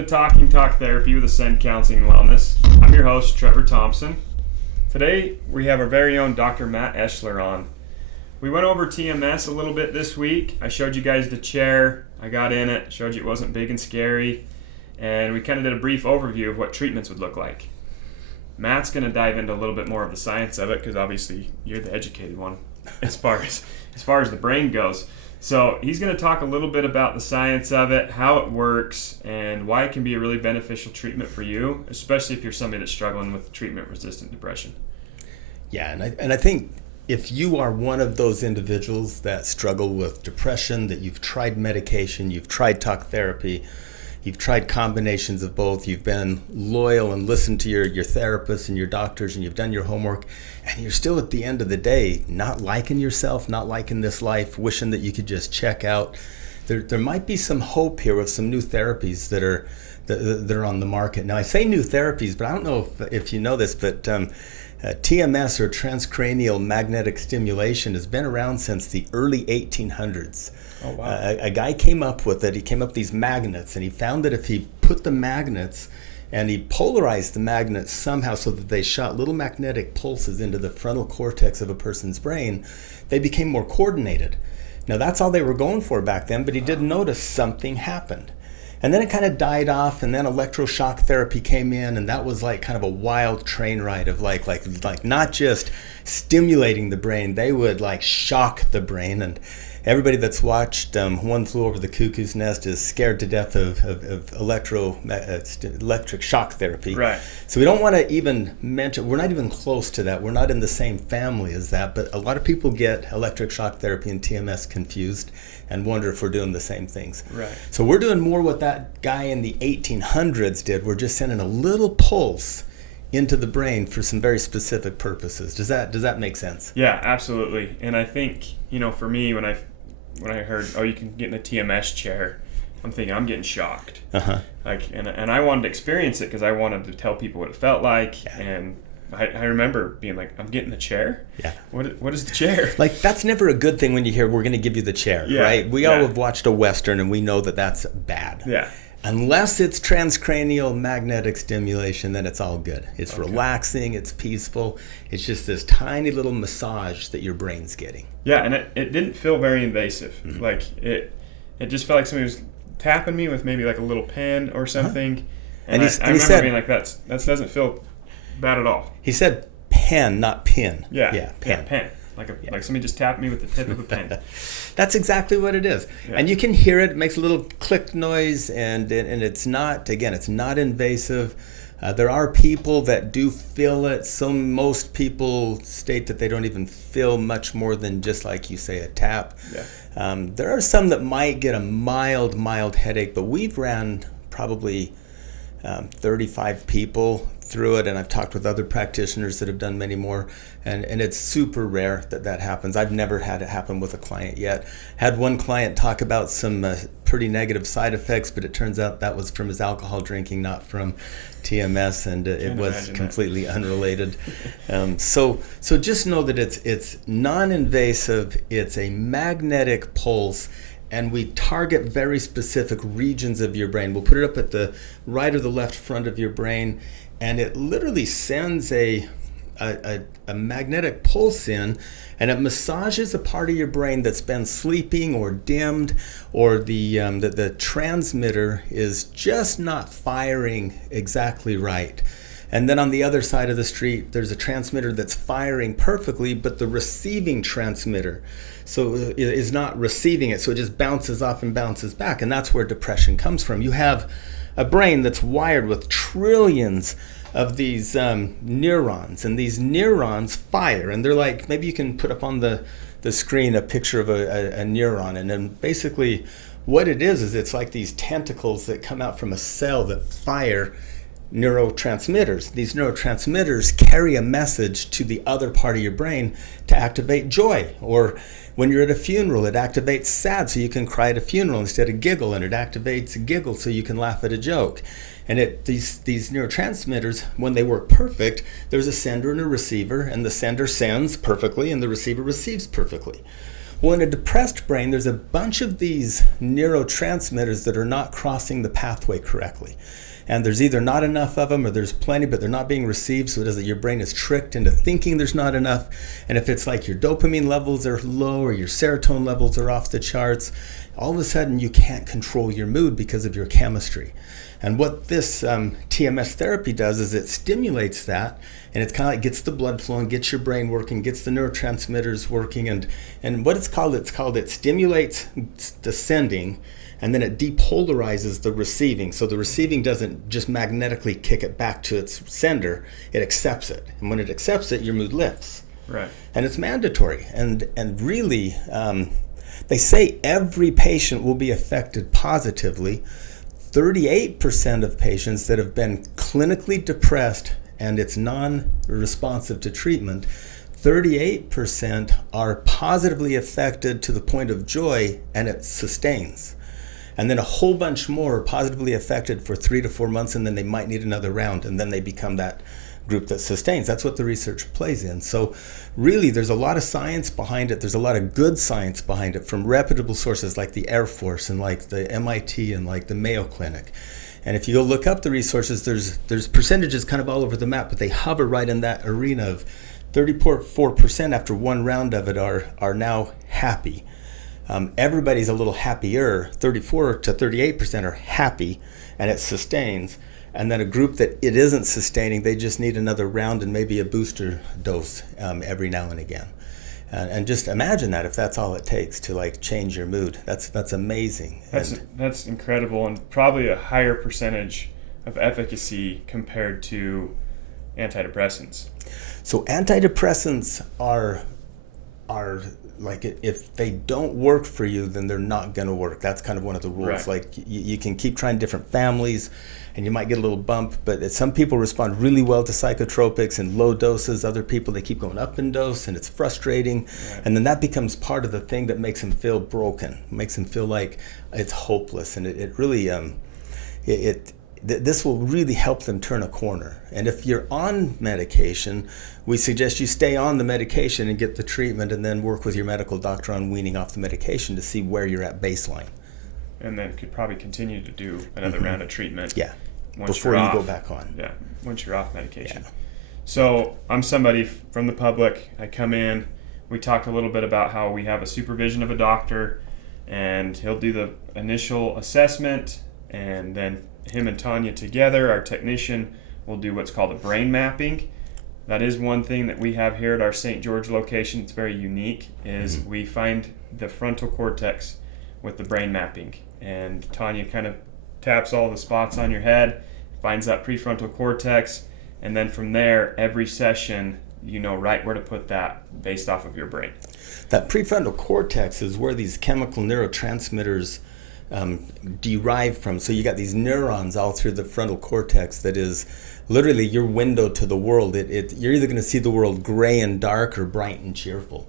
to Talking Talk Therapy with Ascend Counseling and Wellness. I'm your host, Trevor Thompson. Today, we have our very own Dr. Matt Eschler on. We went over TMS a little bit this week. I showed you guys the chair. I got in it, showed you it wasn't big and scary, and we kind of did a brief overview of what treatments would look like. Matt's going to dive into a little bit more of the science of it because obviously you're the educated one as far as the brain goes. So he's going to talk a little bit about the science of it, how it works, and why it can be a really beneficial treatment for you, especially if you're somebody that's struggling with treatment-resistant depression. Yeah, and I think if you are one of those individuals that struggle with depression, that you've tried medication, you've tried talk therapy, you've tried combinations of both, you've been loyal and listened to your therapists and your doctors, and you've done your homework, and you're still at the end of the day not liking yourself, not liking this life, wishing that you could just check out, there might be some hope here with some new therapies that are on the market. Now, I say new therapies, but I don't know if you know this, but TMS, or Transcranial Magnetic Stimulation, has been around since the early 1800s. Oh, wow. A guy came up with it. He came up with these magnets, and he found that if he put the magnets and he polarized the magnets somehow so that they shot little magnetic pulses into the frontal cortex of a person's brain, they became more coordinated. Now, that's all they were going for back then, but he didn't notice something happened. And then it kind of died off, and then electroshock therapy came in, and that was like kind of a wild train ride of like not just stimulating the brain, they would like shock the brain. And everybody that's watched One Flew Over the Cuckoo's Nest is scared to death of electric shock therapy. Right. So we don't want to even mention, we're not even close to that. We're not in the same family as that, but a lot of people get electric shock therapy and TMS confused and wonder if we're doing the same things. Right. So we're doing more what that guy in the 1800s did. We're just sending a little pulse into the brain for some very specific purposes. Does that make sense? Yeah, absolutely. And I think, for me, when I heard, you can get in a TMS chair, I'm thinking I'm getting shocked. Uh-huh. And I wanted to experience it because I wanted to tell people what it felt like. Yeah. And I remember being like, I'm getting the chair? Yeah. What is the chair? Like, that's never a good thing when you hear, we're going to give you the chair, Yeah. right? We all have watched a Western, and we know that that's bad. Yeah. Unless it's transcranial magnetic stimulation, then it's all good. It's relaxing, it's peaceful. It's just this tiny little massage that your brain's getting. Yeah, and it didn't feel very invasive. Mm-hmm. Like, it just felt like somebody was tapping me with maybe like a little pen or something. Uh-huh. And I remember said, being like, that doesn't feel bad at all. He said pen, not pin. Yeah, pen. Yeah, pen. Like somebody just tapped me with the tip of a pen. That's exactly what it is. Yeah. And you can hear it. It makes a little click noise, and it's not invasive. There are people that do feel it. Most people state that they don't even feel much more than just like you say, a tap. Yeah. There are some that might get a mild headache, but we've ran probably 35 people through it, and I've talked with other practitioners that have done many more, and it's super rare that happens. I've never had it happen with a client yet. Had one client talk about some pretty negative side effects, but it turns out that was from his alcohol drinking, not from TMS, and it was completely unrelated. So just know that it's non-invasive, it's a magnetic pulse, and we target very specific regions of your brain. We'll put it up at the right or the left front of your brain, and it literally sends a magnetic pulse in, and it massages a part of your brain that's been sleeping or dimmed, or the transmitter is just not firing exactly right. And then on the other side of the street, there's a transmitter that's firing perfectly, but the receiving transmitter is not receiving it, so it just bounces off and bounces back, and that's where depression comes from. You have a brain that's wired with trillions of these neurons, and these neurons fire, and they're like, maybe you can put up on the screen a picture of a neuron, and then basically what it is it's like these tentacles that come out from a cell that fire neurotransmitters. These neurotransmitters carry a message to the other part of your brain to activate joy, or when you're at a funeral, it activates sad so you can cry at a funeral instead of giggle, and it activates giggle so you can laugh at a joke. And these neurotransmitters, when they work perfect, there's a sender and a receiver, and the sender sends perfectly and the receiver receives perfectly. Well, in a depressed brain, there's a bunch of these neurotransmitters that are not crossing the pathway correctly. And there's either not enough of them or there's plenty, but they're not being received, so it is that your brain is tricked into thinking there's not enough. And if it's like your dopamine levels are low or your serotonin levels are off the charts, all of a sudden you can't control your mood because of your chemistry. And what this TMS therapy does is it stimulates that, and it's kind of like gets the blood flowing, gets your brain working, gets the neurotransmitters working, and what it stimulates the sending, and then it depolarizes the receiving. So the receiving doesn't just magnetically kick it back to its sender, it accepts it. And when it accepts it, your mood lifts. Right. And it's mandatory. And really, they say every patient will be affected positively. 38% of patients that have been clinically depressed and it's non-responsive to treatment, 38% are positively affected to the point of joy, and it sustains. And then a whole bunch more are positively affected for 3 to 4 months, and then they might need another round, and then they become that group that sustains. That's what the research plays in. So really, there's a lot of science behind it. There's a lot of good science behind it from reputable sources like the Air Force and like the MIT and like the Mayo Clinic. And if you go look up the resources, there's percentages kind of all over the map, but they hover right in that arena of 34% after one round of it are now happy. Everybody's a little happier. 34 to 38% are happy, and it sustains. And then a group that it isn't sustaining, they just need another round and maybe a booster dose every now and again. And just imagine that if that's all it takes to like change your mood. That's amazing. That's incredible, and probably a higher percentage of efficacy compared to antidepressants. So antidepressants are like, if they don't work for you, then they're not going to work. That's kind of one of the rules. Right. Like you can keep trying different families, and you might get a little bump, but some people respond really well to psychotropics in low doses. Other people, they keep going up in dose, and it's frustrating. Right. And then that becomes part of the thing that makes them feel broken, makes them feel like it's hopeless. And it really, this will really help them turn a corner. And if you're on medication, we suggest you stay on the medication and get the treatment, and then work with your medical doctor on weaning off the medication to see where you're at baseline. And then could probably continue to do another round of treatment. Yeah. Once Before you're you off. go back on. Yeah, once you're off medication. Yeah. So I'm somebody from the public. I come in. We talked a little bit about how we have a supervision of a doctor, and he'll do the initial assessment, and then him and Tanya together, our technician, will do what's called a brain mapping. That is one thing that we have here at our St. George location. It's very unique, is we find the frontal cortex with the brain mapping. And Tanya kind of taps all the spots on your head, finds that prefrontal cortex, and then from there, every session, you know right where to put that based off of your brain. That prefrontal cortex is where these chemical neurotransmitters derive from. So you got these neurons all through the frontal cortex that is literally your window to the world. You're either going to see the world gray and dark or bright and cheerful.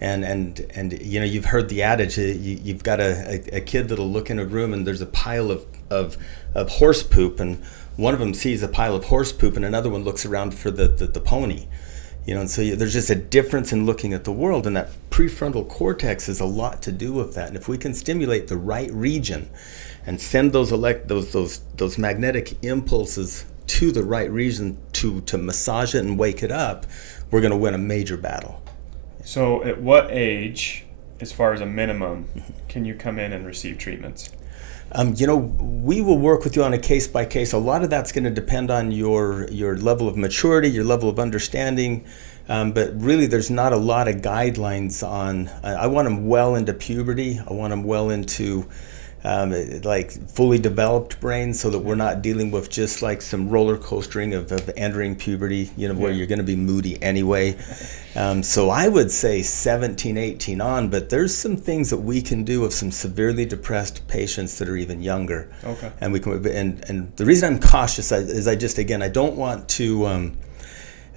And you know, you've heard the adage, you've got a kid that'll look in a room and there's a pile of horse poop, and one of them sees a pile of horse poop and another one looks around for the pony. You know, and so there's just a difference in looking at the world, and that prefrontal cortex has a lot to do with that. And if we can stimulate the right region and send those magnetic impulses to the right region to massage it and wake it up, we're going to win a major battle. So at what age, as far as a minimum, can you come in and receive treatments? You know, we will work with you on a case by case. A lot of that's going to depend on your level of maturity, your level of understanding. But really, there's not a lot of guidelines on. I want them well into puberty. I want them well into like fully developed brains, so that we're not dealing with just like some roller coastering of entering puberty, you know, where you're going to be moody anyway. So I would say 17, 18 on, but there's some things that we can do with some severely depressed patients that are even younger. Okay. And we can, and the reason I'm cautious is I don't want to.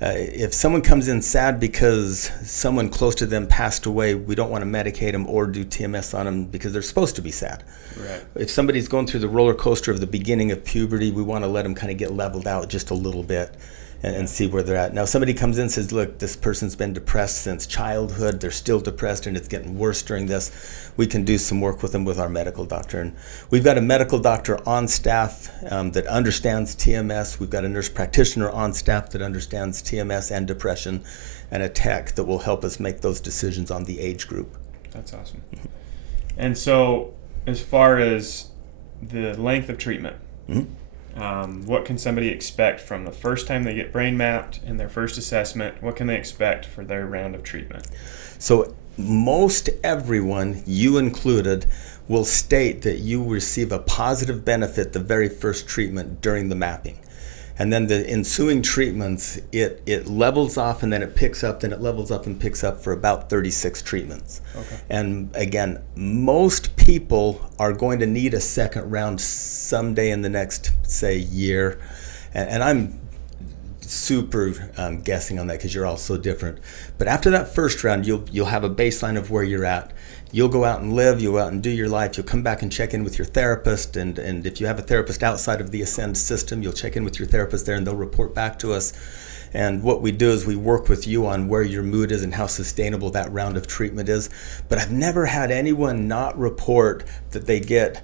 If someone comes in sad because someone close to them passed away, we don't want to medicate them or do TMS on them because they're supposed to be sad. Right. If somebody's going through the roller coaster of the beginning of puberty, we want to let them kind of get leveled out just a little bit and see where they're at. Now, somebody comes in and says, look, this person's been depressed since childhood. They're still depressed and it's getting worse during this. We can do some work with them with our medical doctor. And we've got a medical doctor on staff that understands TMS. We've got a nurse practitioner on staff that understands TMS and depression, and a tech that will help us make those decisions on the age group. That's awesome. And so as far as the length of treatment, what can somebody expect from the first time they get brain mapped in their first assessment? What can they expect for their round of treatment? So most everyone, you included, will state that you receive a positive benefit the very first treatment during the mapping. And then the ensuing treatments, it levels off and then it picks up, then it levels up and picks up for about 36 treatments. Okay. And again, most people are going to need a second round someday in the next, say, year. And I'm super guessing on that because you're all so different. But after that first round, you'll have a baseline of where you're at. You'll go out and live, you'll go out and do your life, you'll come back and check in with your therapist, and if you have a therapist outside of the Ascend system, you'll check in with your therapist there and they'll report back to us. And what we do is we work with you on where your mood is and how sustainable that round of treatment is. But I've never had anyone not report that they get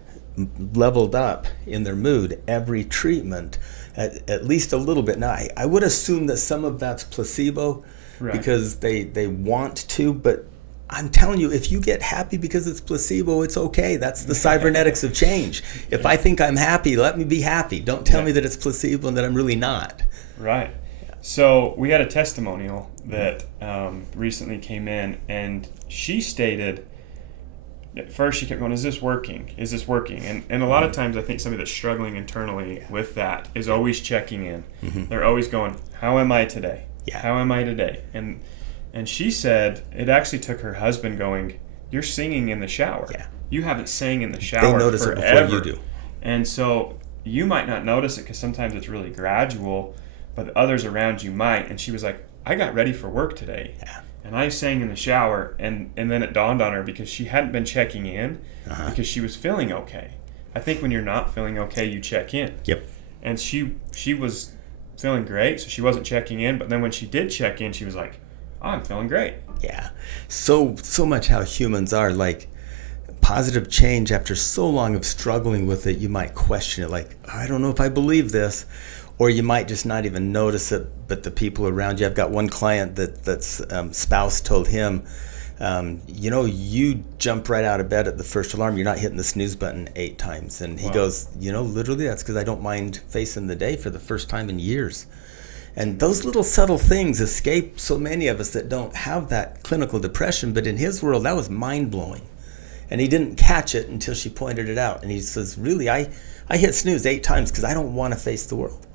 leveled up in their mood every treatment, at least a little bit. Now, I would assume that some of that's placebo, right, because they want to, but I'm telling you, if you get happy because it's placebo, it's okay. That's the cybernetics of change. If I think I'm happy, let me be happy. Don't tell me that it's placebo and that I'm really not. Right. So we had a testimonial that recently came in, and she stated, at first she kept going, is this working? Is this working? And a lot of times I think somebody that's struggling internally with that is always checking in. They're always going, how am I today? How am I today? And she said it actually took her husband going, you're singing in the shower. You haven't sang in the shower They notice forever. it before you do. And so you might not notice it because sometimes it's really gradual, but the others around you might. And she was like, I got ready for work today. And I sang in the shower, and then it dawned on her because she hadn't been checking in because she was feeling okay. I think when you're not feeling okay, you check in. And she was feeling great, so she wasn't checking in. But then when she did check in, she was like, oh, I'm feeling great. So much how humans are. Like, positive change, after so long of struggling with it, you might question it, like, I don't know if I believe this. Or you might just not even notice it, but the people around you. I've got one client that's spouse told him, you jump right out of bed at the first alarm. You're not hitting the snooze button 8 times. And he goes, literally that's because I don't mind facing the day for the first time in years. And those little subtle things escape so many of us that don't have that clinical depression. But in his world, that was mind-blowing. And he didn't catch it until she pointed it out. And he says, really, I hit snooze 8 times because I don't want to face the world.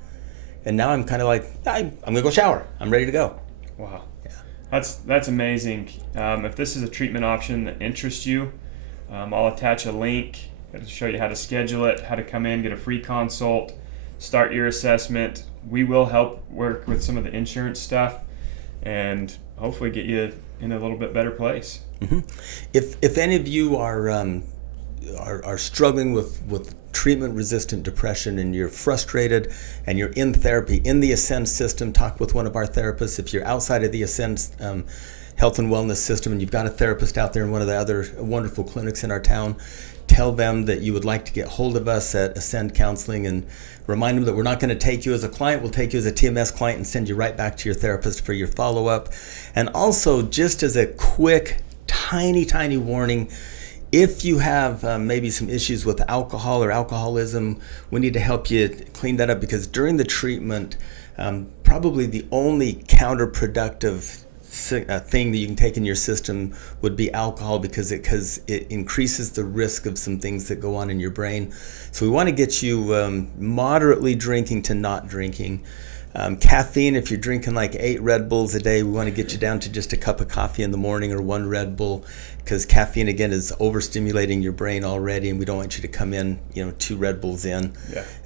And now I'm kind of like, I'm going to go shower. I'm ready to go. Wow. That's amazing. If this is a treatment option that interests you, I'll attach a link to show you how to schedule it, how to come in, get a free consult, start your assessment. We will help work with some of the insurance stuff and hopefully get you in a little bit better place. If any of you are struggling with treatment-resistant depression and you're frustrated and you're in therapy in the Ascend system, talk with one of our therapists. If you're outside of the Ascend health and wellness system and you've got a therapist out there in one of the other wonderful clinics in our town, tell them that you would like to get hold of us at Ascend Counseling and remind them that we're not going to take you as a client. We'll take you as a TMS client and send you right back to your therapist for your follow-up. And also, just as a quick, tiny warning, if you have maybe some issues with alcohol or alcoholism, we need to help you clean that up, because during the treatment, probably the only counterproductive thing that you can take in your system would be alcohol, because it increases the risk of some things that go on in your brain. So we want to get you moderately drinking to not drinking. Caffeine, if you're drinking like 8 Red Bulls a day, we want to get you down to just a cup of coffee in the morning or 1 Red Bull, because caffeine, again, is overstimulating your brain already, and we don't want you to come in, 2 Red Bulls in.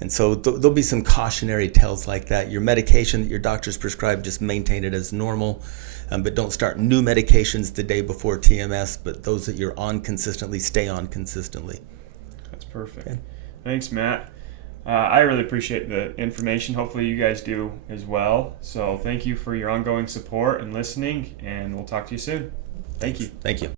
And so there'll be some cautionary tales like that. Your medication that your doctor's prescribed, just maintain it as normal, but don't start new medications the day before TMS, but those that you're on consistently, stay on consistently. That's perfect. Okay. Thanks, Matt. I really appreciate the information. Hopefully you guys do as well. So thank you for your ongoing support and listening, and we'll talk to you soon. Thank you. Thank you.